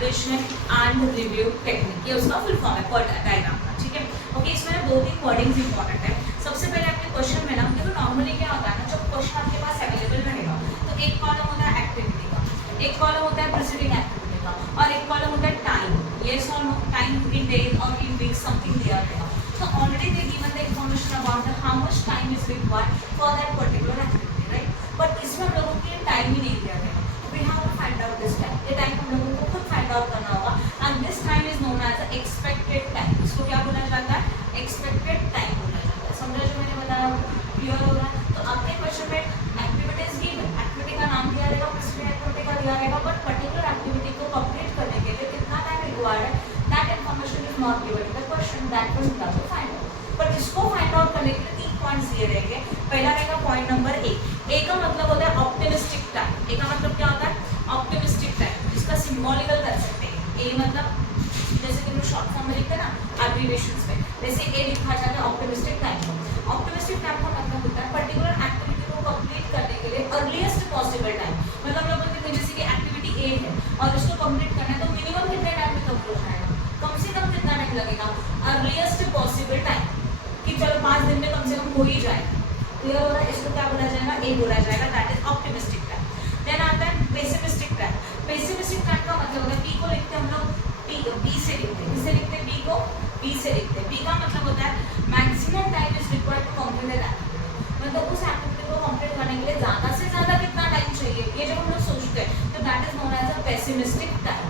Evaluation and review technique, ये उसका full form है पर्ट डायग्राम का, ठीक है। ओके, इसमें ना 2-3 वर्डिंग्स इंपॉर्टेंट है। सबसे पहले आपके क्वेश्चन में ना देखो नॉर्मली क्या होता है ना, जब क्वेश्चन आपके पास अवेलेबल रहेगा तो एक कॉलम होता है एक्टिविटी का, एक कॉलम होता है प्रीसीडिंग एक्टिविटी का, और एक कॉलम होता है टाइम, यस और नो, टाइम इन डेज और इन वीक्स समथिंग दिया रहेगा। So already they given the information about the how much time is required for that particular activity, right? But इसमें हम लोगों के लिए टाइम ही नहीं दिया गया। We have to find out this time. ये टाइम हम लोगों को खुद फाइंड आउट करना होगा, and this time is known as the expected time. इसको क्या बोला जाता है? Expected time बोला जाता है। समझा जो मैंने बताया? क्लियर हो रहा है? तो आपके क्वेश्चन में एक्टिविटीज गिवन, एक्टिविटी का नाम दिया रहेगा, प्रीसीडिंग एक्टिविटी का दिया रहेगा, बट पर्टिकुलर एक्टिविटी को कंप्लीट करने के लिए कितना टाइम रिक्वायर्ड है, that information is not given in the question, that will have to find out. पर इसको फाइंड आउट करने के लिए 3 पॉइंट्स दिए रहेंगे। पहला रहेगा पॉइंट नंबर 1, ए का मतलब होता है ऑप्टिमिस्टिक टाइम। ए का मतलब क्या होता है? ऑप्टिमिस्टिक टाइम, जिसका सिंबॉलिकल कर सकते हैं। ए मतलब जैसे कि हम शॉर्ट फॉर्म में लिखते हैं ना एब्रिविएशंस में, वैसे ए लिखा जाता है ऑप्टिमिस्टिक टाइम को। ऑप्टिमिस्टिक टाइम का मतलब होता है पर्टिकुलर एक्टिविटी को कंप्लीट करने के लिए अर्लीस्ट पॉसिबल टाइम। मतलब हम लोग कहते हैं जैसे कि एक्टिविटी ए है और उसको कंप्लीट करना है तो मिनिमम कितने टाइम में कंप्लीट हो जाएगा, कम से कम कितना टाइम लगेगा? अर्लीस्ट पॉसिबल टाइम, कि चलो 5 दिन में कम से कम हो ही जाएगा। क्लियर हो रहा है? इसको क्या बोला जाएगा? ए बोला जाएगा, that is optimistic time. Then आता है पेसिमिस्टिक टाइम। पेसिमिस्टिक टाइम का मतलब होता है पी को लिखते हैं हम लोग बी से लिखते हैं, किससे लिखते हैं? बी को बी से लिखते हैं। बी का मतलब होता है maximum time is required to complete that activity, मतलब उस एक्टिविटी को कंप्लीट करने के लिए ज्यादा से ज्यादा कितना टाइम चाहिए, ये जब हम लोग सोचते हैं तो that is known as a pessimistic time.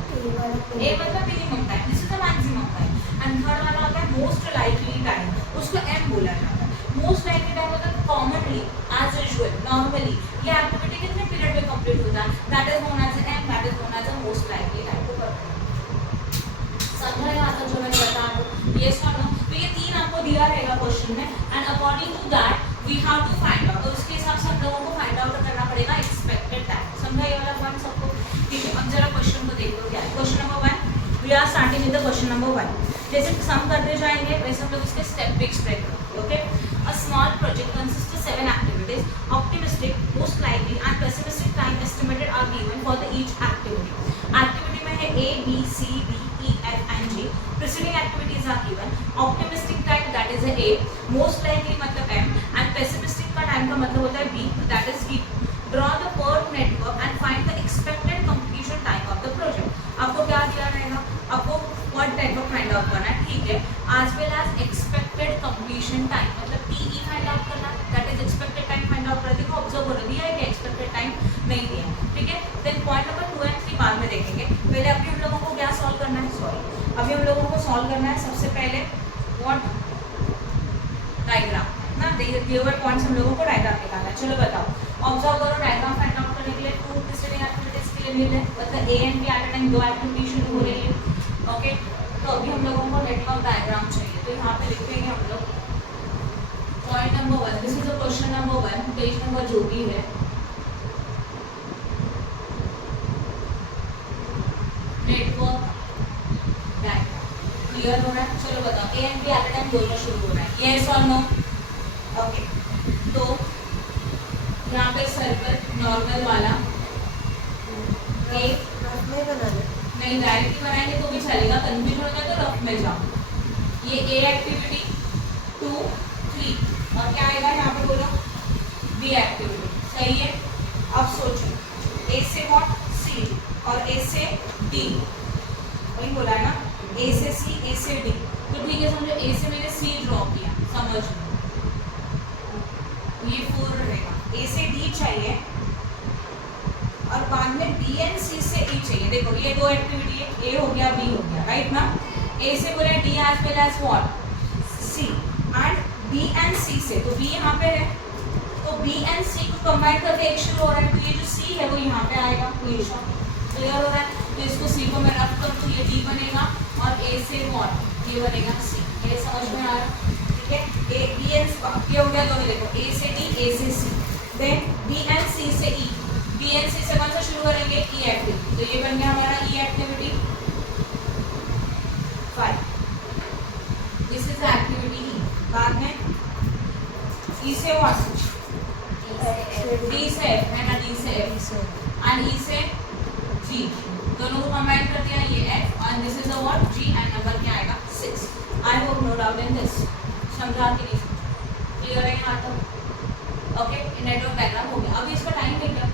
A मतलब minimum time, this is the maximum time. And third वाला होता है मोस्ट लाइकली टाइम, उसको एम बोला जाता है। मोस्ट लाइकली टाइम मतलब कॉमनली, एज यूजुअल, नॉर्मली ये एक्टिविटी कितने पीरियड में कंप्लीट होता है, that is known as m, that is known as a most likely time. समझा या आता जो मैंने बताया? यस और नो? तो ये 3 आपको दिया रहेगा क्वेश्चन में, and according to that we have to find out. तो उसके हिसाब से हम लोगों को फाइंड आउट करना पड़ेगा एक्सपेक्टेड टाइम। समझा ये वाला पॉइंट सबको? ठीक है, अब जरा क्वेश्चन को देख लो क्या है। Question number 1, we are starting with the question number 1। जैसे सम करते जाएंगे वैसे हम लोग इसके स्टेप पे एक्सप्लेन करेंगे। Okay, a small project consist of 7 activities, optimistic, most likely and pessimistic time estimated are given for the each activity. Activity में है A B C D E F and G. Preceding activities are given. Optimistic time that is a, most likely मतलब m, and pessimistic का time का मतलब होता है b, that is b. Draw the PERT network and find the expected completion time of the project. आपको क्या दिया रहेगा? आपको पर्ट नेटवर्क फाइंड आउट करना है, ठीक है, as well as expected completion time, मतलब पीई फाइंड आउट करना, that is expected time find out करना। देखो ऑब्जर्व करो, दिया है कि एक्सपेक्टेड टाइम नहीं दिया है, ठीक है। देन पॉइंट नंबर 2 एंड 3 बाद में देखेंगे, पहले अभी हम लोगों को क्या सॉल्व करना है? सॉरी, अभी हम लोगों को सॉल्व करना है सबसे पहले व्हाट डायग्राम ना, दिए हुए पॉइंट्स हम लोगों को डायग्राम निकालना है। चलो बताओ, ऑब्जर्व करो, डायग्राम फाइंड आउट करने के लिए 2 प्रीसीडिंग एक्टिविटीज के लिए मिल है, मतलब A and B at a time 2 activity शुरू हो रही है। ओके, तो अभी हम लोगों को नेटवर्क डायग्राम चाहिए, तो यहाँ पे लिखेंगे हम लोग point number 1, this is the question number 1, page number जो भी है, नेटवर्क डायग्राम। क्लियर हो रहा है? चलो बताओ, A and B at a time दोनों शुरू हो रहा है, यस और नो? ओके, तो यहाँ पे सर्कल नॉर्मल वाला एक में बनाना, नहीं डायरेक्टली बनाएंगे तो भी चलेगा, कंफ्यूजन होता है तो रफ में जाओ। ये ए एक्टिविटी 2 3 और क्या आएगा यहाँ पे बोलो? बी एक्टिविटी, सही है। अब सोचो, ए से व्हाट? सी, और ए से डी, वही बोला है ना, ए से सी, ए से डी, तो ठीक है समझो, ए से मैंने सी ड्रॉ किया, समझ ये 4 रहेगा, ए से डी चाहिए और बाद में बी एंड सी से ई चाहिए। देखो ये 2 एक्टिविटी है, ए हो गया बी हो गया, राइट ना? ए से बोले D as well as what? C, and B and C से, तो बी यहाँ पे है, तो बी एंड सी को कंबाइन करके एक शुरू हो रहा है, तो ये जो सी है वो यहाँ पे आएगा, क्लियर हो रहा है? तो इसको सी को मैं रख कर, तो ये डी बनेगा और ए से व्हाट? ये बनेगा सी। ये समझ में आ रहा है? ठीक है, ए बी एंड ये हो गया दोनों, देखो ए से डी, ए से सी, देन बी एंड सी से ई, बी एंड सी से कौन सा शुरू करेंगे? ई एक्टिविटी, तो ये बन गया हमारा ई एक्टिविटी 5, दिस इज एक्टिविटी ई। बाद में ई से व्हाट? डी से एफ है ना, डी से एफ एंड ई से जी, दोनों को कंबाइन कर दिया, ये f and this is the what g and number क्या आएगा 6. I hope no doubt in this. समझा कि नहीं? क्लियर है यहाँ तक? ओके, नेटवर्क डायग्राम हो गया. अभी इसका टाइम देख लो.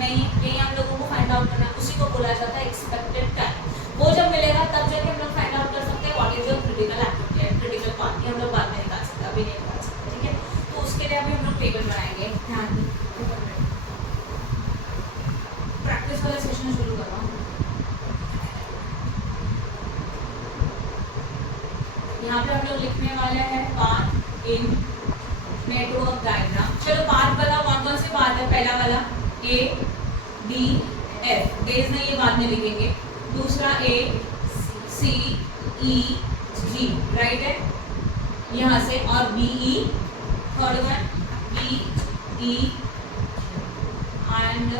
नहीं, यही हम लोगों को फाइंड आउट करना है, उसी को बोला जाता है एक्सपेक्टेड टाइम. वो जब मिलेगा तब जाके हम लोग फाइंड आउट कर सकते हैं what is your critical activity and critical part. ये हम लोग बाद में निकाल सकते हैं, अभी नहीं निकाल सकते. ठीक है, तो उसके लिए अभी हम लोग टेबल बनाएंगे. ध्यान प्रैक्टिस वाला सेशन शुरू कर रहा हूँ. यहाँ पे हम लोग लिखने वाले हैं पाथ इन नेटवर्क डायग्राम. चलो पाथ बताओ, कौन कौन से पाथ है. पहला वाला ए डी एफ, डेज नहीं, ये बाद में लिखेंगे. दूसरा ए सी ई जी, राइट है यहाँ से, और B E. Third one B E and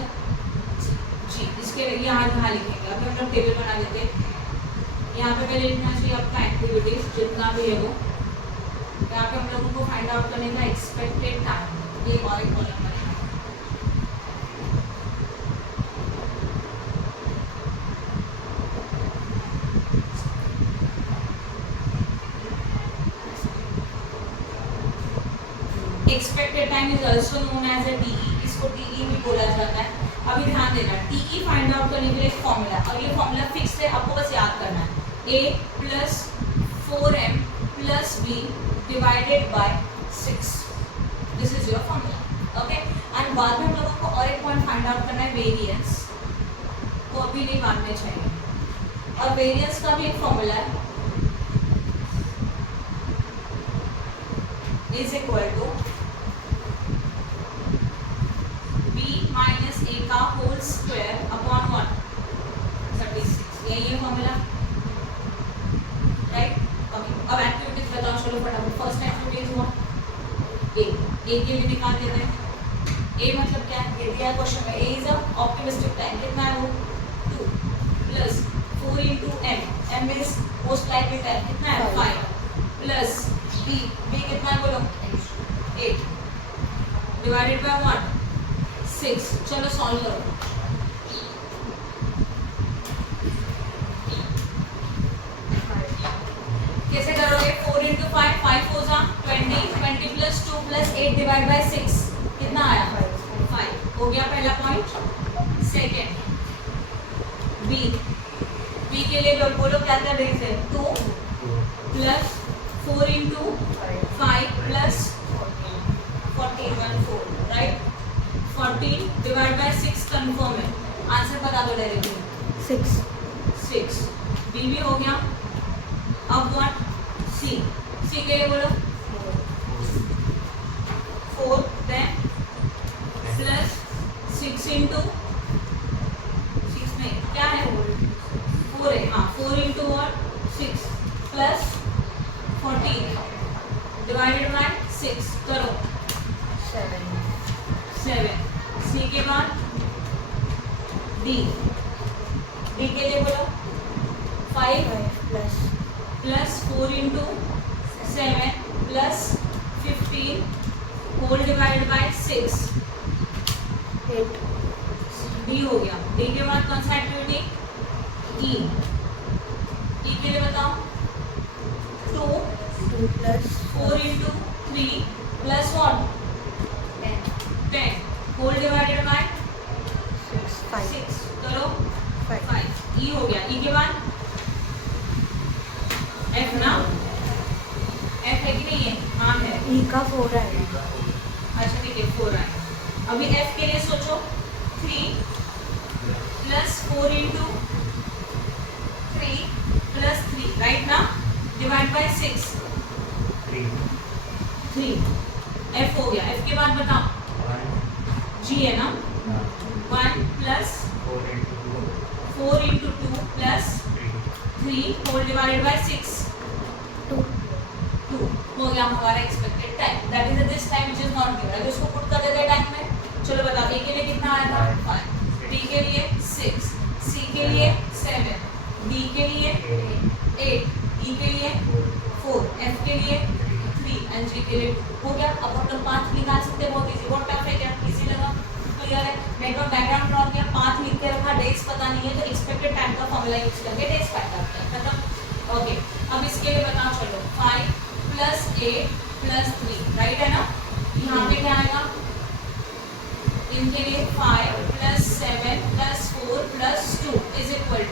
G. इसके यहाँ कहाँ लिखेंगे. अभी हम लोग टेबल बना देते हैं. यहाँ पे पहले लिखना चाहिए आपका एक्टिविटीज जितना भी है वो. यहाँ पे हम लोगों को फाइंड आउट करने का एक्सपेक्टेड टाइम, ये और एक कॉलम बनेगा. Expected time is also known as a TE. इसको टीई भी बोला जाता है. अभी ध्यान देना, टीई फाइंड आउट करने के लिए एक फॉर्मूला, और ये फॉर्मूला फिक्स है, आपको बस याद करना है. a plus 4m plus b divided by 6. This is your formula. Okay, and बाद में हम लोगों को और एक पॉइंट फाइंड आउट करना है, वेरिएंस. वो अभी नहीं, बाद में चाहिए. और वेरिएंस का भी एक फॉर्मूला है, इज इक्वल टू माइनस ए का होल स्क्वायर अपॉन 1 36. यही है फॉर्मूला, राइट. ओके, अब एक्टिविटीज बताओ. चलो फटाफट. फर्स्ट एक्टिविटीज हुआ ए के लिए निकाल देते हैं. ए मतलब क्या है, ये दिया क्वेश्चन में. A is a optimistic time. कितना है वो 2 plus 4 into m is most likely time. कितना है 5 प्लस बी कितना है बोलो 8 डिवाइडेड बाय 1 6. चलो सॉल्व करो. कैसे करोगे. 4 इंटू 5 5 4 जा 20 20 प्लस 2 प्लस 8 डिवाइड बाय 6 कितना आया 5. हो गया पहला पॉइंट. सेकेंड बी के लिए बोलो क्या क्या डेज है. 2 plus 4 into 5 plus 14 right. 14 divide by 6 confirm है. आंसर बता दो डायरेक्टली. 6. बी भी हो गया. अब व्हाट सी के लिए बोलो 4 देन प्लस 6 इंटू 6 में क्या है 4 है. हाँ 4 इंटू 6 प्लस 14 डिवाइडेड बाय 6 करो 7. सी के बाद डी के लिए बोलो 5 plus 4 into 7 plus 15 whole divided by 6 8. D हो गया. डी के बाद कौन सा एक्टिविटी ई के लिए बताओ 2 plus 4 into 3 plus 10 whole divided by 6 करो 5. ई हो गया. ई के बाद एफ ना, एफ है कि नहीं है. हाँ है. ई का 4 आएगा. अच्छा ठीक है 4 आए. अभी एफ के लिए सोचो 3 प्लस 4 इंटू 3 प्लस 3 राइट ना डिवाइड बाय 6 3. एफ हो गया. एफ के बाद बताओ जी है ना 1 plus 4 into 2 plus 3 whole divided by 6 2 हो गया हमारा expected time. That is this time which is not given. तो इसको पुट कर देते हैं टाइम में. चलो बताओ ए के लिए कितना आया था 5, डी के लिए 6, सी के लिए 7, डी के लिए 8, ई के लिए 4, एफ के लिए 3 एंड जी के लिए 2. हो गया. अब हम लोग 5 निकाल सकते हैं. बहुत इजी. बहुत टफ है क्या? इजी लगा तो क्लियर है? नेटवर्क डायग्राम ड्रॉ किया, पाथ लिख के रखा, डेज पता नहीं है तो एक्सपेक्टेड टाइम का फॉर्मूला यूज करके डेज फाइंड आउट कर खत्म। ओके, अब इसके लिए बताओ चलो 5 + 8 + 3 राइट है ना? यहाँ पे क्या आएगा इनके लिए 5 + 7 + 4 + 2 =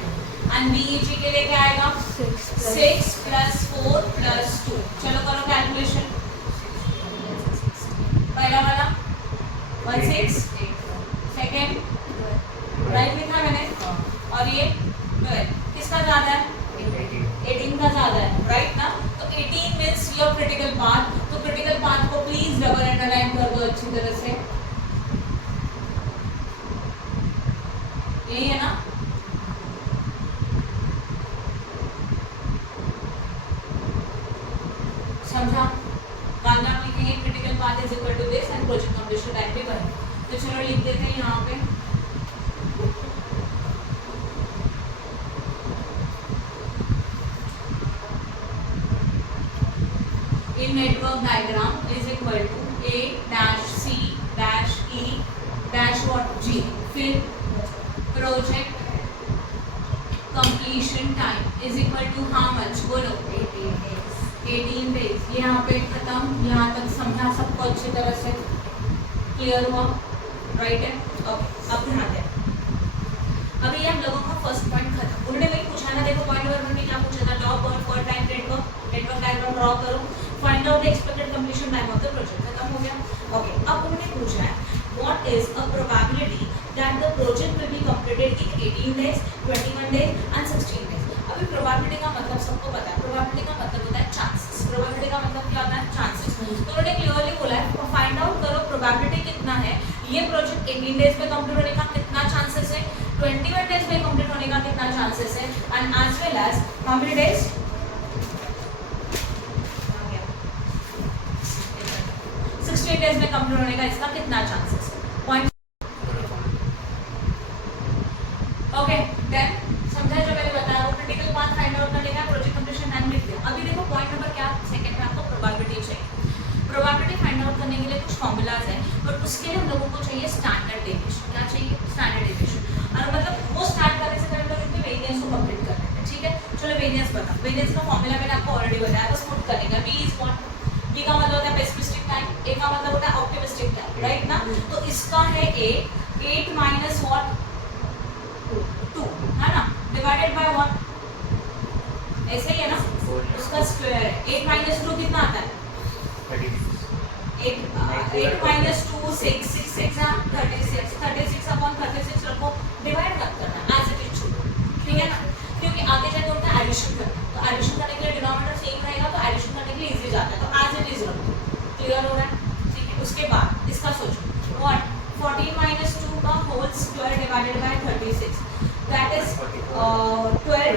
एंड BEG के लिए क्या आएगा 6 + 4 + 2। चलो करो कैलकुलेशन। पहला वाला 16, सेकेंड राइट लिखा मैंने, और ये 12 किसका ज्यादा है 18 का ज्यादा है राइट ना? तो 18 मींस योर क्रिटिकल पाथ। तो क्रिटिकल पाथ को प्लीज डबल अंडरलाइन कर दो अच्छी तरह से, यही है ना? समझा? बाद में आप लिखेंगे critical path is equal to this and project completion time भी बने। तो चलो लिख देते हैं यहाँ पे in network diagram is equal to A dash C dash E dash what G, फिर project completion time is equal to how much बोलो 18 days। ये यहाँ पे खत्म, यहाँ तक समझा सबको अच्छी तरह से क्लियर हुआ राइट है? ओके, अब ध्यान दें, अभी ये हम लोगों का फर्स्ट पॉइंट खत्म। उन्होंने वही पूछा ना, देखो पॉइंट नंबर 1 में क्या पूछा था, ड्रॉ पर टाइम नेटवर्क डायग्राम ड्रॉ करो, find out the expected completion time of the project, खत्म हो गया। ओके, अब उन्होंने पूछा है what is a probability that the project will be completed in 18 days 21 days and 16 days. अभी प्रोबेबिलिटी का मतलब सबको पता है, प्रोबेबिलिटी का मतलब होता है चांसेस। प्रोबेबिलिटी का मतलब क्या होता है चांसेस। तो उन्होंने क्लियरली बोला है फाइंड आउट करो प्रोबेबिलिटी कितना है, ये प्रोजेक्ट 18 डेज में कंप्लीट होने का कितना चांसेस है, 21 डेज में कंप्लीट होने का कितना चांसेस है, and as well as how many days 16 days में कंप्लीट होने का इसका कितना चांसेस है। पॉइंट ओके, देन समझा जो मैंने बताया वो क्रिटिकल पाथ फाइंड आउट करने का प्रोजेक्ट कंप्लीशन टाइम लिख दिया। अभी देखो पॉइंट नंबर क्या सेकंड में आपको प्रोबेबिलिटी चाहिए। प्रोबेबिलिटी फाइंड आउट करने के लिए कुछ फॉर्मूलाज है, बट उसके लिए हम लोगों को चाहिए स्टैंडर्ड डेविएशन। क्या चाहिए स्टैंडर्ड डेविएशन, और मतलब वो स्टार्ट करने से पहले लोग इनके वेरिएंस को कंप्लीट कर लेते हैं। ठीक है, चलो वेरिएंस बताओ। वेरिएंस का फॉर्मूला मैंने आपको ऑलरेडी बताया, बस पुट करने का। V इज व्हाट, V का मतलब होता है पेसिमिस्टिक टाइम, A का मतलब होता है ऑप्टिमिस्टिक टाइम राइट ना? तो इसका है A 8 माइनस व्हाट 2 है ना, डिवाइडेड बाय व्हाट, ऐसे ही है ना, उसका स्क्वायर है। 8 माइनस 2 कितना आता है 8 माइनस 2 6 6 6 36 36 अपॉन 36 रखो, डिवाइड मत करना एज इट इज छोड़ो, ठीक है ना? क्योंकि आगे जाके उनका एडिशन करना है, तो एडिशन करने के लिए डिनोमिनेटर सेम रहेगा, तो एडिशन करने के लिए इजी जाता है, तो एज इट इज रखो। क्लियर हो रहा है? ठीक है, उसके बाद इसका सोचो व्हाट 14 माइनस 2 का whole square divided by 36 that is 12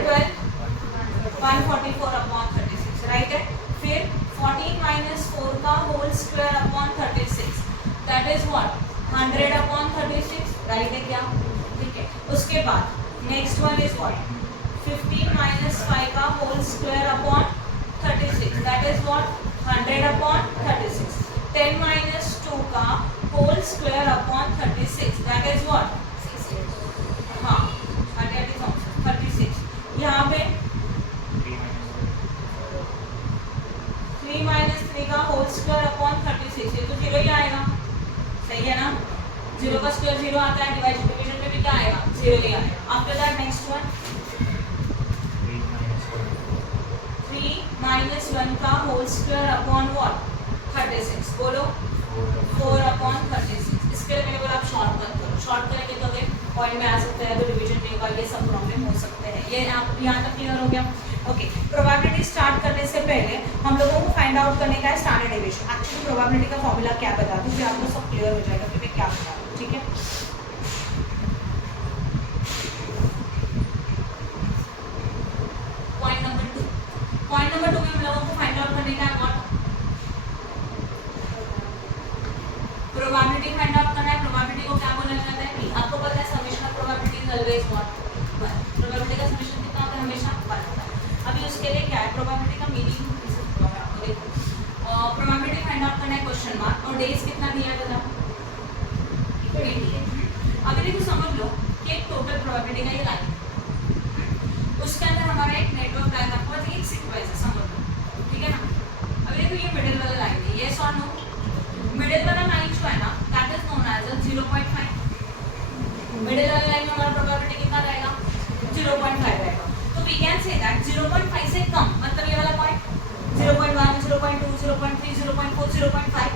144 upon 36 right है? फिर 14 माइनस 4 का whole square upon 36 that is what 100 upon 36 right है क्या? ठीक है, उसके बाद next one is what 15 minus 5 का whole square upon 36 that is what 100 upon 36। 10 minus 2 का whole square upon 36 that is what हाँ 36। यहाँ पे 3 माइनस 3 का होल स्क्वायर अपॉन 36, ये तो 0 ही आएगा, सही है ना? 0 का स्क्वायर 0 आता है, डिवाइडेशन में भी क्या आएगा 0 ही आएगा। After that next one 3 minus 1 का होल स्क्वायर अपॉन व्हाट 36, बोलो 4 अपॉन 36। इसके लिए मैंने बोला आप शॉर्ट मत करो, शॉर्ट करेंगे तो अगर पॉइंट में आ सकते हैं, तो डिवीजन नहीं होगा, ये सब प्रॉब्लम हो सकते हैं। ये आप यहाँ तक क्लियर हो गया? ओके, प्रोबेबिलिटी स्टार्ट करने से पहले हम लोगों को फाइंड आउट करने का है स्टैंडर्ड डेविएशन। एक्चुअली प्रोबेबिलिटी का फॉर्मूला क्या बता दूं, फिर आपको सब क्लियर हो जाएगा कि मैं क्या बता रहा हूँ। ठीक है, पॉइंट नंबर 2 में हम लोगों को फाइंड आउट करने का है व्हाट प्रोबेबिलिटी फाइंड आउट करना है। प्रोबेबिलिटी को क्या बोला जाता है? P। आपको पता है summation of probability is always what 1। Probability का समेशन कितना होता है? हमेशा 1 होता है। अभी उसके लिए क्या है प्रोबेबिलिटी का मीनिंग आपको देखो, प्रोबेबिलिटी फाइंड आउट करना है क्वेश्चन मार्क, और डेज कितना दिया है बताओ 28। अभी देखो समझ लो कि एक टोटल प्रोबेबिलिटी का ये लाइन है, उसके अंदर हमारा एक नेटवर्क डायग्राम का एक सीक्वेंस है, समझ लो, ठीक है ना। अभी देखो ये मिडिल वाला लाइन है, यस और नो। मिडिल वाला लाइन जो है ना that is known as 0.5। Middle वाला लाइन में हमारा प्रोबेबिलिटी कितना रहेगा, 0.5 रहेगा। तो वी कैन से दैट 0.5 से कम मतलब ये वाला पॉइंट 0.1, 0.2, 0.3, 0.4, 0.5,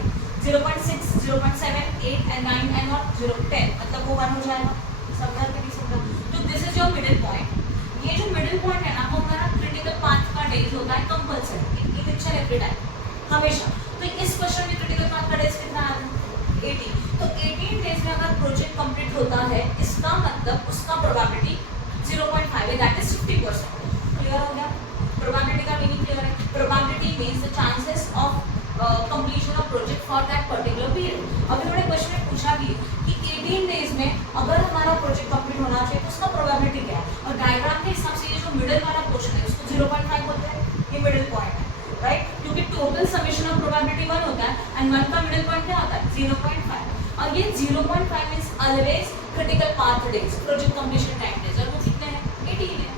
0.6, 0.7, 8 and 9 and not 0.10 मतलब वो 1 हो जाएगा। समझा कि नहीं समझा? तो this is your middle point. ये जो मिडिल पॉइंट है ना वो हमारा क्रिटिकल पाथ का डेज होता है कंपल्सरी, इनिशियल एवरी टाइम हमेशा। तो इस क्वेश्चन में क्रिटिकल पाथ का डेज कितना आया, 18। तो 18 डेज में अगर प्रोजेक्ट कंप्लीट होता है इसका मतलब उसका प्रोबेबिलिटी 0.5 है, दैट इज 50%। क्लियर हो गया? प्रोबेबिलिटी का मीनिंग क्लियर है? Probability means the chances of completion of project for that particular period. अभी उन्होंने क्वेश्चन में पूछा भी कि 18 डेज में अगर हमारा प्रोजेक्ट कंप्लीट होना चाहिए तो उसका प्रोबेबिलिटी क्या है, और डायग्राम के हिसाब से ये जो मिडिल वाला पोर्शन है उसको 0.5 होता है, ये मिडिल पॉइंट है, राइट? क्योंकि टोटल समेशन ऑफ प्रोबेबिलिटी 1 होता है एंड 1 का मिडिल पॉइंट क्या होता है, 0.5। और ये 0.5 means always critical path days, project completion time days, और वो कितने हैं, 18 है।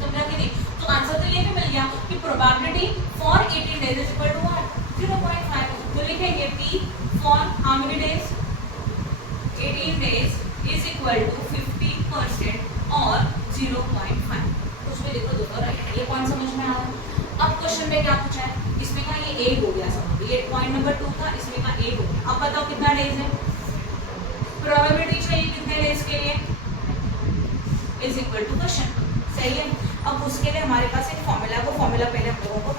समझा कि नहीं? तो आंसर तो ये भी मिल गया कि probability for 18 days is equal to what, 0.5। तो लिखेंगे P for how many days, 18 days is equal to 50% और 0.5। कुछ भी देखो दोनों राइट है। ये पॉइंट समझ में आ रहा है? अब क्वेश्चन में क्या पूछा है, इसमें का ये A हो गया, समझ ये पॉइंट नंबर 2 था, इसमें का A हो गया। अब बताओ कितना डेज है, प्रोबेबिलिटी चाहिए कितने डेज के लिए, इज इक्वल टू क्वेश्चन, सही है। अब उसके लिए हमारे पास एक फॉर्मूला है, वो फॉर्मूला पहले हम लोगों को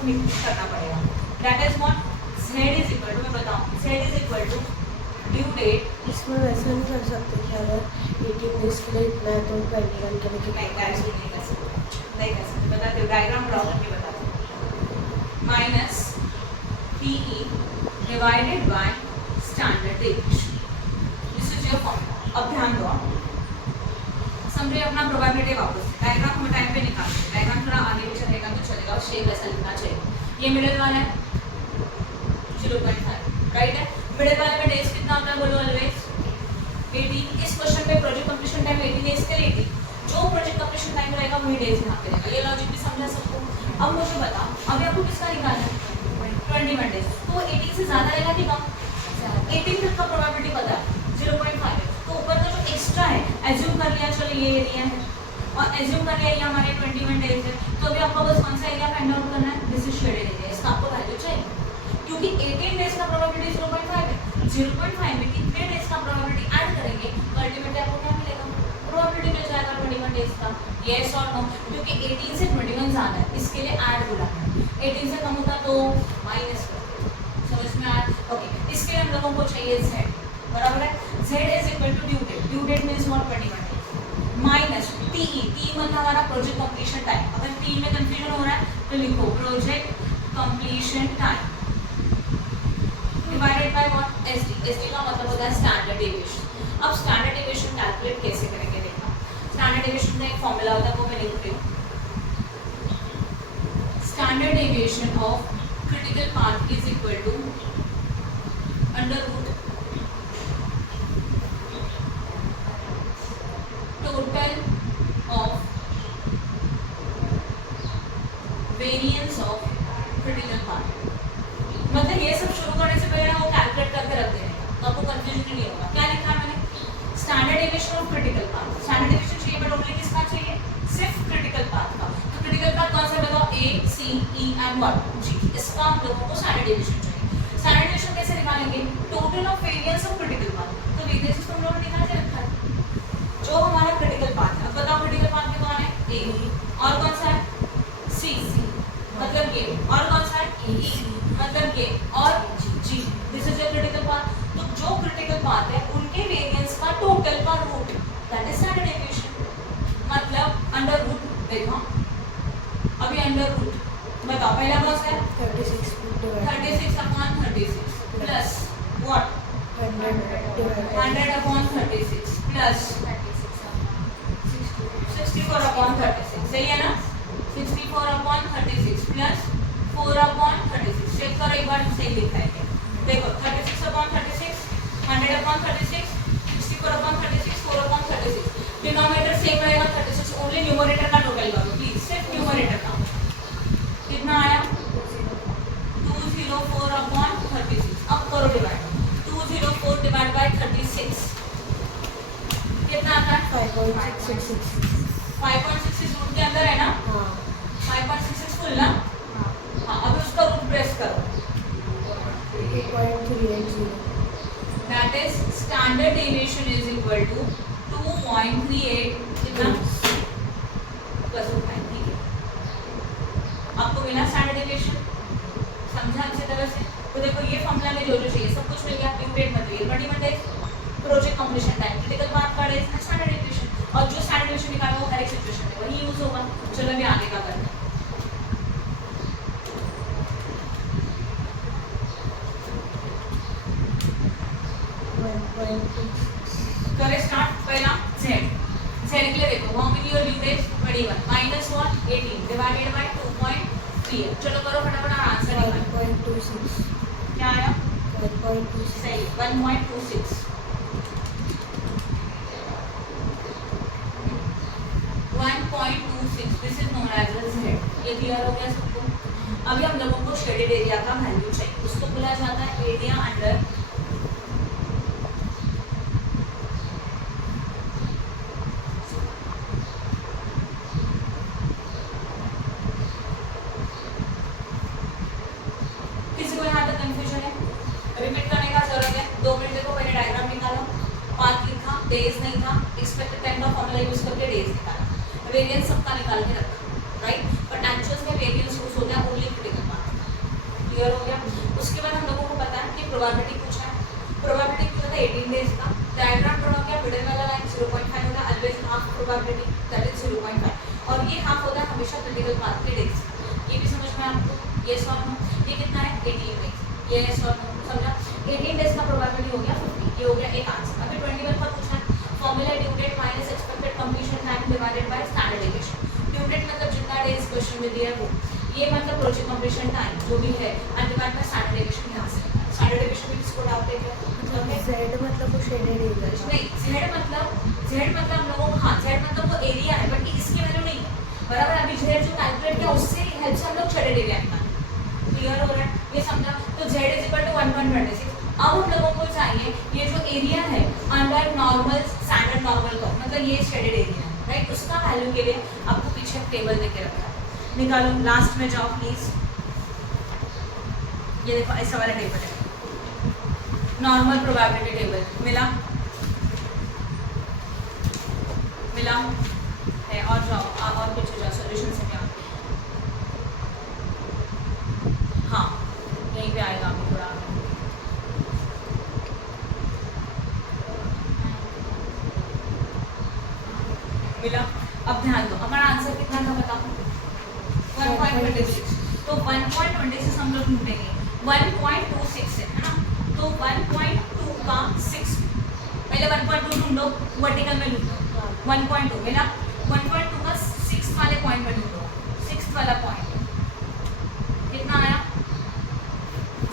करना पड़ेगा। That is what, z is equal to, मैं बताऊं, z is equal to due date. इसमें वैसा नहीं कर सकते कि अगर 18 डेज के लिए इतना है तो 21 के लिए कितना नहीं कर सकते, नहीं कर सकते, बताते हो, डायग्राम ड्रॉ करके बताते हो। Minus PE divided by standard deviation, this is your formula. अब ध्यान दो, समझिए अपना प्रोबेबिलिटी वापस, डायग्राम हमें टाइम पे निकालना है, डायग्राम थोड़ा आगे भी चलेगा तो चलेगा, और शेप ऐसा लिखना चाहिए। ये मिडिल वाला है 0.5, राइट है। मिडिल वाले में डेज कितना होता है बोलो, ऑलवेज 18। इस क्वेश्चन पे प्रोजेक्ट कंप्लीशन टाइम 18 डेज के लिए, जो प्रोजेक्ट कंप्लीशन टाइम रहेगा वही डेज यहाँ पे रहेगा। ये लॉजिक भी समझा सबको? अब मुझे बताओ अभी आपको किसका निकालना है, 21 डेज, तो 18 से ज्यादा रहेगा कि कम, 18 तक का प्रोबेबिलिटी पता है 0.5 है, तो ऊपर का जो एक्स्ट्रा है एज्यूम कर लिया, चलो ये एरिया है और एज्यूम कर लिया ये हमारे 21 डेज है। तो अभी आपको बस कौन सा एरिया फाइंड आउट करना है, दिस इज शेडेड एरिया, इसका आपको वैल्यू चाहिए क्योंकि 18 डेज का प्रोबेबिलिटी 0.5 है। 0.5 में कितने डेज का प्रोबेबिलिटी ऐड करेंगे तो अल्टीमेटली आपको क्या मिलेगा, प्रोबेबिलिटी मिल जाएगा 21 डेज का, यस और नो। क्योंकि 18 से 21 ज्यादा है, इसके लिए ऐड बोला है, 18 से कम होता तो माइनस, समझ में आया? ओके, इसके लिए हम लोगों को चाहिए z, बराबर है। z is equal to due date, due date means what, 21 days, minus TE, T मतलब हमारा प्रोजेक्ट कंप्लीशन टाइम। अगर T में कंफ्यूजन हो रहा है तो लिखो project completion time divided by what, SD। SD का मतलब होता है स्टैंडर्ड डेविएशन। अब स्टैंडर्ड डेविएशन कैलकुलेट कैसे करेंगे देखना। स्टैंडर्ड डेविएशन का एक फॉर्मूला होता है, वो मैं लिख रही हूँ। Standard deviation of critical path is equal to under root total of variance of critical path. मतलब ये सब शुरू करने से पहले ना वो कैलकुलेट करके रख देने का, तो आपको कंफ्यूजन नहीं होगा। क्या लिखा है मैंने, standard deviation of critical path. Standard deviation चाहिए बट ओनली किसका चाहिए, सिर्फ क्रिटिकल पाथ का। तो क्रिटिकल पाथ कौन सा बताओ, A, C, E and what, G। इसका हम लोगों को स्टैंडर्ड डेविएशन चाहिए। स्टैंडर्ड डेविएशन कैसे निकालेंगे, total of variance of critical path. तो वेरिएंस तो हम लोगों ने निकाल के रखा है, जो हमारा क्रिटिकल पाथ है। अब बताओ क्रिटिकल पाथ में कौन है, A, और कौन सा है, C मतलब ये, और कौन सा है, E मतलब ये, और G। This is your critical path. तो जो क्रिटिकल पाथ है उनके वेरिएंस का टोटल का root, that is standard deviation. मतलब अंडर रूट, देखो अभी अंडर रूट बताओ, पहला कौन सा है, 36 upon 36 plus what, 100 upon 36 plus 64 upon 36, सही है ना, 64 अपॉन 36 प्लस 4 अपॉन 36। चेक करो एक बार सही लिखा है क्या, देखो 36 upon 36, 100 upon 36, 64 upon 36, 4 upon numerator का टोटल करो प्लीज, सिर्फ न्यूमरेटर का कितना आया 204 अपॉन 36। अब करो डिवाइड, 204 डिवाइड बाय 36 कितना आता है 5.666। 5.66 रूट के अंदर है ना, हाँ 5.66 फुल ना, हाँ अभी उसका रूट प्रेस करो, 2.380। That is standard deviation is equal to 2.38 कितना प्लस रूट 9। ठीक है, आपको मिला स्टैंडर्ड डेविएशन, समझा अच्छी तरह से। तो देखो ये फॉर्मूला में जो जो चाहिए सब कुछ मिल गया, due date material working days, project completion time, critical path का डेज, स्टैंडर्ड डेविएशन, और जो स्टैंडर्ड डेविएशन निकाला वो हर एक सिचुएशन में वही यूज होगा। चलो अभी आगे का करते हैं। करे स्टार्ट, पहला z, z के लिए देखो how many your due days 21 minus 1 18 divided by 2.3। चलो करो फटाफट और आंसर निकालो। 1.26। क्या आया 1.26। सही 1.26। 1.26 this is known as z। ये क्लियर हो गया सबको। अभी हम लोगों को शेडेड एरिया का वैल्यू चाहिए, उसको बोला जाता है एरिया अंडर डेज नहीं था, एक्सपेक्टेड टाइम का फॉर्मूला यूज करके डेज निकाला, वेरिएंस सबका निकाल के रखा, राइट, बट एक्चुअल्स में वेरिएंस यूज होता है ओनली क्रिटिकल पार्ट। क्लियर हो गया। उसके बाद हम लोगों को पता है कि प्रोबेबिलिटी पूछा है, प्रोबेबिलिटी पूछा था 18 डेज का, डायग्राम ड्रॉ किया, मिडिल वाला लाइन 0.5 होता है, always half probability that is 0.5, और ये हाफ होता है हमेशा क्रिटिकल पार्ट के डेज। ये भी समझ में आपको, यस और नो। ये कितना है 18 डेज, ये यस और नो, समझा। 18 डेज का प्रोबेबिलिटी हो गया 50, ये हो गया एक आंसर। अभी 21 का पूछा है, formula due date minus expected completion time divided by standard deviation. Due date मतलब जितना डेज क्वेश्चन में दिया है वो, ये मतलब प्रोजेक्ट कंप्लीशन टाइम जो भी है, and divide by standard deviation. यहाँ से स्टैंडर्ड डेविएशन में किसको डालते हैं, मतलब Z मतलब वो शेडेड एरिया नहीं, z मतलब हम लोगों को, हाँ z मतलब वो एरिया है, बट इसकी वैल्यू नहीं है, बराबर। अभी z जो कैलकुलेट किया उससे हेल्प से हम लोग शेडेड एरिया निकालेंगे। क्लियर हो रहा है, ये समझा। तो z इज इक्वल टू 1.26। अब हम लोगों को चाहिए ये जो एरिया है अंडर नॉर्मल स्टैंडर्ड नॉर्मल का, मतलब ये शेडेड एरिया है, राइट, उसका वैल्यू के लिए आपको पीछे टेबल देके रखा है, निकालो। लास्ट में जाओ प्लीज, ये देखो ऐसा वाला टेबल है, नॉर्मल प्रोबेबिलिटी टेबल मिला है, और जाओ और पीछे जाओ सॉल्यूशन से क्या, हाँ यहीं पे आएगा अभी थोड़ा आगे। मिला। अब ध्यान दो, हमारा आंसर कितना था बताओ, 1.26। तो 1.26 हम लोग ढूंढेंगे, 1.26 है ना, तो 1.2 का 6, पहले 1.2 ढूंढो, वर्टिकल में ढूंढो, 1.2 मिला। 1.2 का 6 वाले पॉइंट में ढूंढो, 6 वाला पॉइंट कितना आया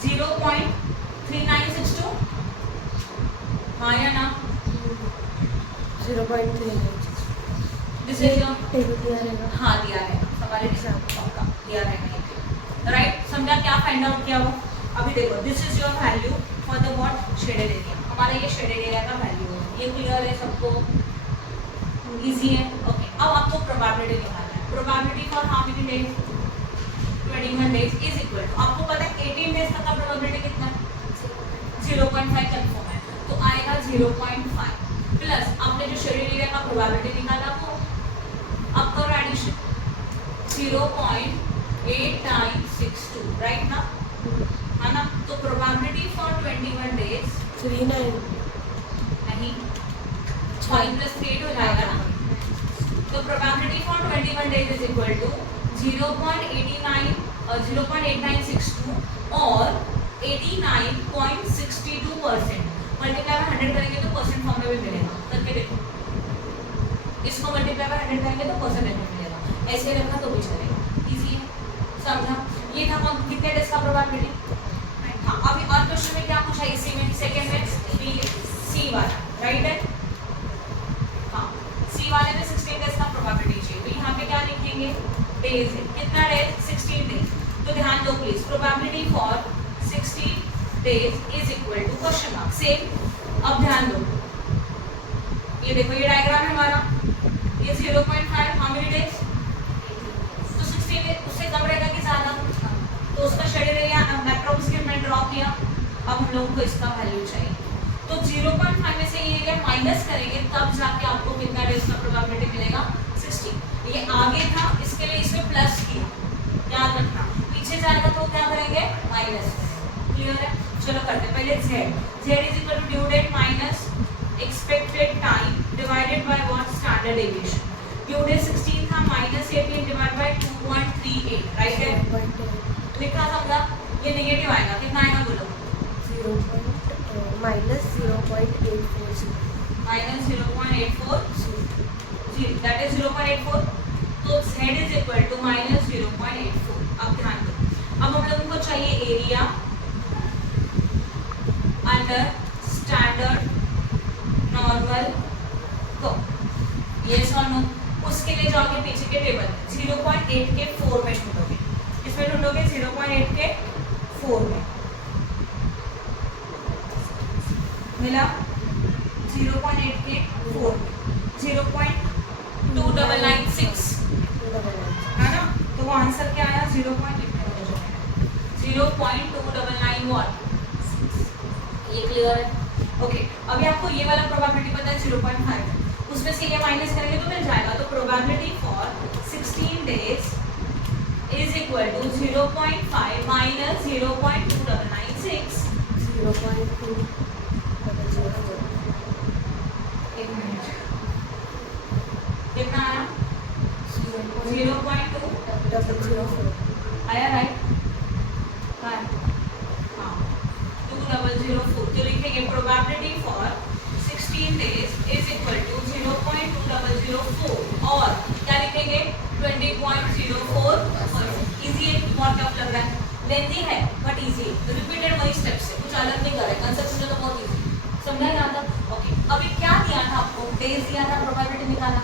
0.3962, हाँ या ना, 0.3। दिस इज योर टेबल दिया रहेगा, हाँ दिया रहेगा, सवाल एग्जाम का दिया रहेगा, राइट, समझा क्या फाइंड आउट किया वो। अभी देखो this is your value for the what shaded area, हमारा ये शेडेड एरिया का वैल्यू है, ये क्लियर है सबको, इजी है, ओके। अब आपको प्रोबेबिलिटी निकालना है, probability for how many days 21 days is equal to, आपको पता है 18 डेज तक का प्रोबेबिलिटी कितना है 0.5 कंफर्म है, तो आएगा 0.5 प्लस आपने जो शेडेड एरिया का प्रोबेबिलिटी निकाला वो, अब करो एडिशन 0.8962, राइट ना, है ना। तो प्रोबेबिलिटी फॉर 21 डेज 39 नहीं 5 + 8 हो जाएगा ना, तो probability for 21 days is equal to 0.8962 और 89.62%, मल्टीप्लाई में 100 करेंगे तो परसेंट फॉर्म में भी मिलेगा, करके देखो, इसको मल्टीप्लाई में 100 करेंगे तो परसेंटेज में मिलेगा, ऐसे रखा तो भी चलेगा, इजी है, समझा। ये था कितने डेज का प्रोबेबिलिटी, हाँ। अभी और क्वेश्चन में क्या पूछा, इसी में सेकंड में सी वाला, राइट है, हाँ सी वाले में 16 डेज का प्रोबेबिलिटी चाहिए, तो यहाँ लिखेंगे डेज है, कितना डेज 16 डेज। तो ध्यान दो please, probability for 16 days is equal to question mark same. अब ध्यान दो, ये देखो ये डायग्राम है हमारा, ये 0.5 हाउ मेनी डेज, तो 16 डेज उससे कम रहेगा कि ज्यादा, तो उसका शेडेड एरिया अप्रॉक्सिमेट मैंने ड्रॉ किया। अब हम लोगों को इसका वैल्यू चाहिए, तो 0.5 में से ये एरिया माइनस करेंगे तब जाके आपको कितना डेज का प्रोबेबिलिटी मिलेगा 16। ये आगे था इसके लिए इसमें प्लस किया, याद रखना, पीछे जाएगा तो क्या करेंगे माइनस। क्लियर है? चलो करते पहले z is equal to due date minus expected time divided by what standard deviation. Due date 16 था, माइनस 18 डिवाइड बाय 2.38, राइट है? लिखा समझा? ये नेगेटिव आएगा, कितना आएगा बोलो? माइनस 0.840 माइनस 0.84 जी, दैट इज 0.84। तो z is equal to minus 0.84। अब ध्यान दो, अब हम लोगों को चाहिए area under standard normal curve, yes और नो। उसके लिए जाओगे पीछे के टेबल 0.8 के 4 में ढूंढोगे, इसमें ढूंढोगे 0.8 के 4 में, मिला 0.8 के 4 में 0.2996 है ना, तो वो आंसर क्या आया 0.299 ये क्लियर है? ओके, अभी आपको ये वाला प्रोबेबिलिटी पता है 0.5 है, उसमें से ये माइनस करेंगे तो मिल जाएगा। तो probability for 16 days is equal to 0.5 minus 0.2996 0.2 एक मिनट, कितना आया 0.2 आया, राइट? हाँ 2004। तो लिखेंगे probability for 16 days is equal to 0.2004 और क्या लिखेंगे 20.04। इजी है, बहुत टफ लग रहा है, लेंथी है बट इजी, रिपीटेड वही स्टेप्स है, कुछ अलग नहीं कर रहे, कंसेप्ट समझो तो बहुत इजी, समझा यहाँ तक? ओके, अभी क्या दिया था आपको? डेज दिया था, प्रोबेबिलिटी निकाला।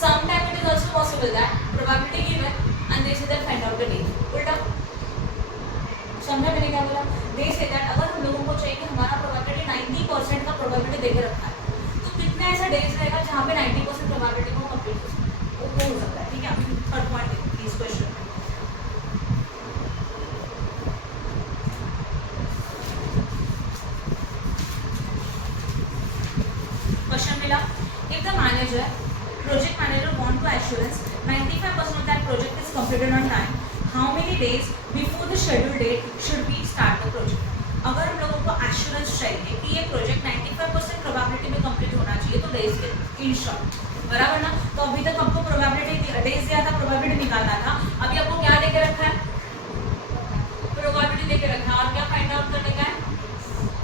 Sometime it is also possible that probability given and they say that find out the days, उल्टा समझा मैंने क्या बोला? दे से दैट अगर हम लोगों को चाहिए कि हमारा प्रोबेबिलिटी 90% का प्रोबेबिलिटी देके रखा है, तो कितना ऐसा डेज रहेगा जहाँ पे 90% प्रोबेबिलिटी को कंप्लीट हो सकता है, वो हो सकता है। ठीक है, अभी थर्ड पॉइंट देखो प्लीज, क्वेश्चन मिला। If the manager, project manager want to assurance 95% of that project is completed on time, how many days before the scheduled date should we start the project? अगर हम लोगों को assurance चाहिए कि ये project 95% probability में complete होना चाहिए, तो डेज के इन शॉर्ट, बराबर ना? तो अभी तक हमको प्रोबेबिलिटी डेज दिया था, प्रोबेबिलिटी निकालना था, अभी आपको क्या देके रखा है? प्रोबेबिलिटी देके रखा है, और क्या फाइंड आउट करने का है?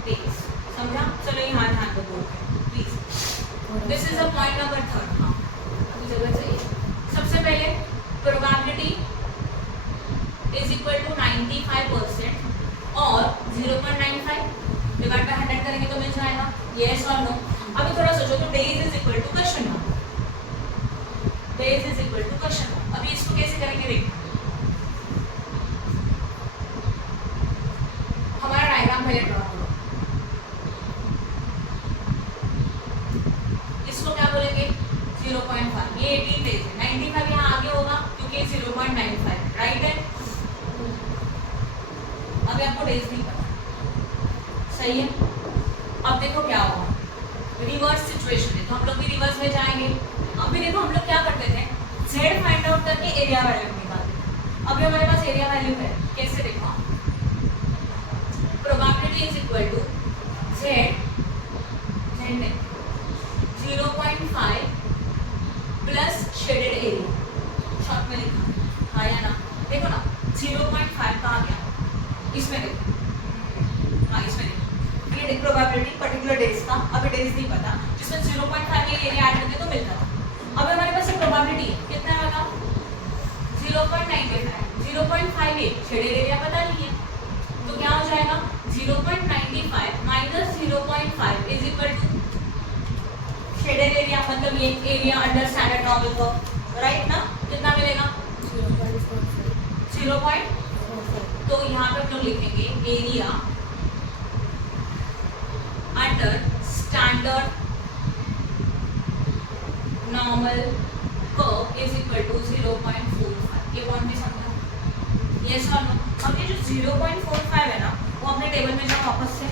डेज। समझा? चलो यहाँ ध्यान दो बोर्ड पे please. This is a point number 3। हाँ जगह चाहिए। सबसे पहले प्रोबेबिलिटी इज इक्वल टू 95% और 0.95 डिवाइड बाय 100 करेंगे तो मिल जाएगा, यस और नो? अभी थोड़ा सोचो, तो days is equal to question mark, days is equal to question mark. अभी इसको कैसे करेंगे देखो, हमारा डायग्राम पहले ड्रॉ करो, इसको क्या बोलेंगे 0.5, ये 18 डेज है, 95 यहाँ आगे होगा क्योंकि 0.95, राइट है? अभी आपको डेज नहीं पता, सही है? अब देखो क्या होगा, रिवर्स सिचुएशन है, तो हम लोग भी रिवर्स में जाएंगे। अभी देखो हम लोग क्या करते थे, z फाइंड आउट करके एरिया वैल्यू निकालते थे। अभी हमारे पास एरिया वैल्यू है, कैसे देखो, probability is equal to z 0.5 plus shaded area, short में लिखा, हाँ या ना? देखो ना 0.5 कहाँ गया, इसमें देखो, हाँ इसमें देखो, ये देख प्रोबेबिलिटी पर्टिकुलर डेज का, अभी डेज नहीं पता, जिसमें 0.5 ये एरिया ऐड करते तो मिलता था। अब हमारे पास प्रोबेबिलिटी है, कितना है बताओ? 0.95, 0.58 शेडेड एरिया पता नहीं है, तो क्या हो जाएगा 0.95 minus 0.5 is equal to shaded area, मतलब ये area under standard normal curve, right ना? कितना मिलेगा 0. तो यहाँ पे हम लोग लिखेंगे area under standard normal curve is equal to 0.45. ये पॉइंट भी समझा? यस और नो? अब ये जो 0.45 है ना, वो अपने टेबल में जाओ वापस से,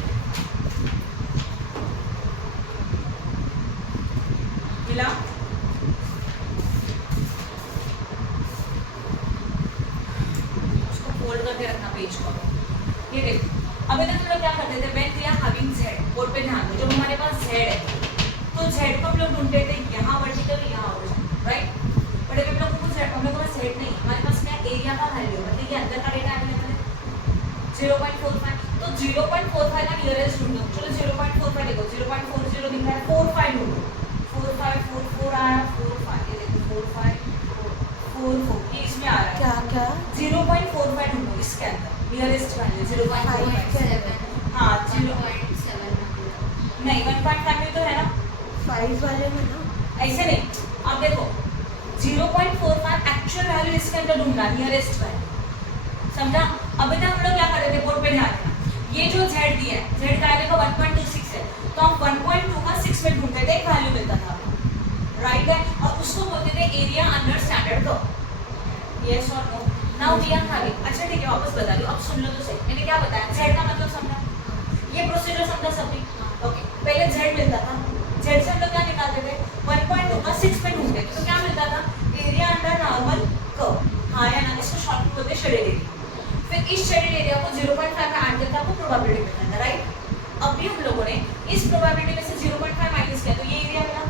मिला? उसको फोल्ड करके रखना पेज को. ये देखो, अभी तक हम लोग क्या करते थे, when we are having z, board पे ध्यान दो, जब हमारे पास z है तो z को हम लोग ढूंढते थे यहाँ वर्टिकल, यहाँ हॉरिजॉन्टल, राइट? बट अभी हम लोग को z नहीं है, हमारे पास क्या एरिया का वैल्यू, मतलब ये अंदर का डेटा अवेलेबल है 0.45. तो 0.45 का नियरेस्ट ढूंढो. चलो 0.45 देखो, 0.40 दिख रहा है, 45 ढूंढो. 45 44 आया, 45 ये देखो, 45 44 ये इसमें आ रहा है. क्या क्या 0.45 ढूंढो इसके अंदर नियरेस्ट वैल्यू 0.45. हाँ 0.7 नहीं 1.5 में तो है ना, 5 वाले में ना. ऐसे नहीं. अब देखो 0.45 एक्चुअल वैल्यू इसके अंदर ढूंढना, नियरेस्ट वैल्यू, समझा? अभी तक हम लोग क्या करते थे, बोर्ड पे ध्यान देना, ये जो z दिया है, z का देखो 1.26 है, तो हम 1.2 का 6 में ढूंढते थे, एक वैल्यू मिलता था, राइट है? और उसको बोलते थे area under standard curve. Yes और no? Now we are having. अच्छा ठीक है, वापस बता रही हूँ, अब सुन लो तो सही. मैंने क्या बताया, z का मतलब समझा, ये प्रोसीजर समझा सबने? ओके, पहले z मिलता था, z से हम लोग क्या निकालते थे, 1.2 का 6 में ढूंढते थे, तो क्या मिलता था, एरिया अंडर नॉर्मल कर्व. हाँ या ना? इसको शॉर्ट में बोलते हैं शेडेड एरिया. फिर इस शेडेड एरिया को 0.5 में ऐड करके आपको प्रोबेबिलिटी मिलता है, राइट? अभी हम लोगों ने इस प्रोबेबिलिटी में से 0.5 माइनस किया, तो ये एरिया मिला.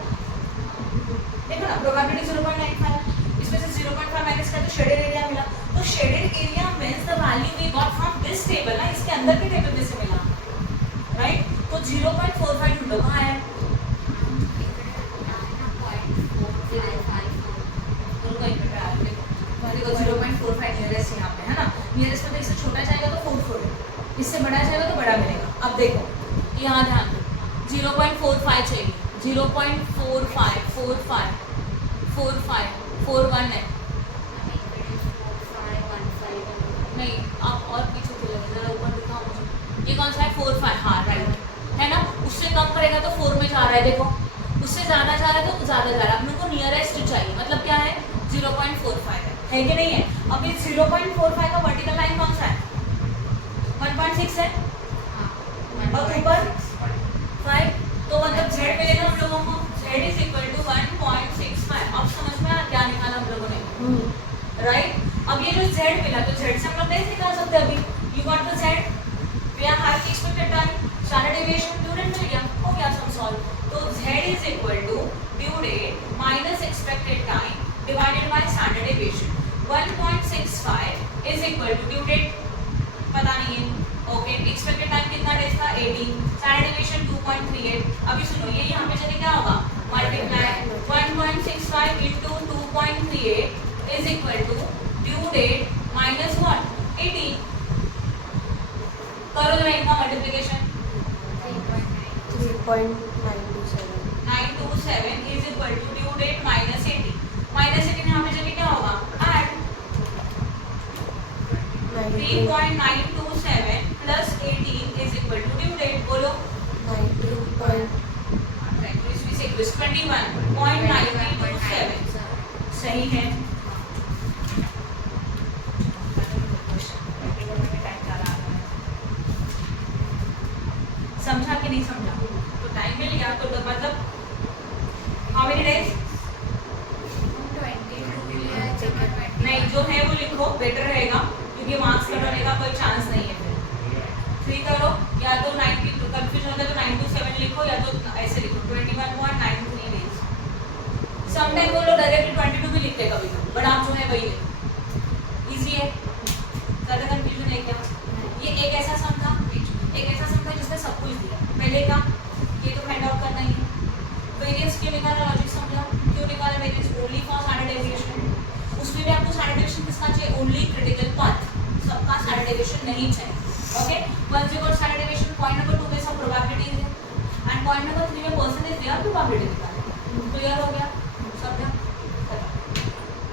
देखो ना, प्रोबेबिलिटी 0.95, इसमें से 0.5 माइनस किया तो शेडेड एरिया मिला. तो shaded area means the value we got from this table ना, इसके अंदर के टेबल में से मिला, राइट? तो 0.45 ढूंढो, कहाँ है? देखो 0.45 नियरेस्ट यहाँ पे है ना, नियरेस्ट में तो इससे छोटा जाएगा तो 44 है, इससे बड़ा जाएगा तो बड़ा मिलेगा. अब देखो यहाँ ध्यान दो, 0.45 चाहिए, 0.45 45 45 41 है, नहीं आप और पीछे चले गए, जरा ऊपर दिखाओ मुझे, ये कौन सा है 45, हाँ राइट है ना? उससे कम करेगा तो 4 में जा रहा है, देखो उससे ज़्यादा जा रहा है तो ज़्यादा जा रहा है. अपने को नियरेस्ट चाहिए, मतलब क्या है 0.45 है कि नहीं है? अब इस 0.45 का वर्टिकल लाइन कौन सा है, 1.6 है, और ऊपर 5, तो मतलब z मिलेगा हम लोगों को, z इज इक्वल टू 1.65. अब समझ में आ क्या निकाला हम लोगों ने, राइट? अब ये जो z मिला, तो z से हम लोग नहीं निकाल सकते अभी. You got the z, we are having expected time, standard deviation due date मिल गया, हो गया सम सॉल्व. तो z is equal to due date minus expected time divided by standard deviation. 1.65 is equal to due date पता नहीं है, okay. Expected time कितना days था, 18. Standard deviation 2.38. अभी सुनो, ये यहाँ पे चले क्या होगा, multiply 1.65 into 2.38 is equal to due date minus what, 18. करो जरा इनका multiplication. 927 is equal to due date minus 18. Minus 18 यहाँ पे चले क्या होगा, add 3.927 plus 18 is equal to due date. बोलो 21.927 सही है. समझा कि नहीं समझा? तो टाइम मिल गया, तो मतलब हाउ मेनी डेज, नहीं जो है वो लिखो, बेटर रहेगा, क्योंकि मार्क्स कट होने का कोई चांस नहीं है. फिर 3 करो, या तो 90 कंफ्यूजन होगा तो 927 लिखो, या तो ऐसे लिखो 21.93 डेज. समटाइम वो लोग डायरेक्टली 22 भी लिखते कभी कभी, बट आप जो है वही लिखो, इजी है. ज़्यादा कंफ्यूजन है क्या? ये एक ऐसा सम था, जिसमें सब कुछ दिया. पहले का ये तो फाइंड आउट करना ही है. वेरिएंस क्यों निकाला, लॉजिक समझा क्यों निकाला variance, only for standard deviation. उसमें भी आपको स्टैंडर्ड डेविएशन किसका चाहिए, ओनली क्रिटिकल पाथ, सबका स्टैंडर्ड डेविएशन नहीं चाहिए. Okay, once you got standard deviation, point number 2 में सब प्रोबेबिलिटीज है, एंड पॉइंट नंबर 3 में परसेंटेज दिया, प्रोबेबिलिटी निकाले. क्लियर हो गया?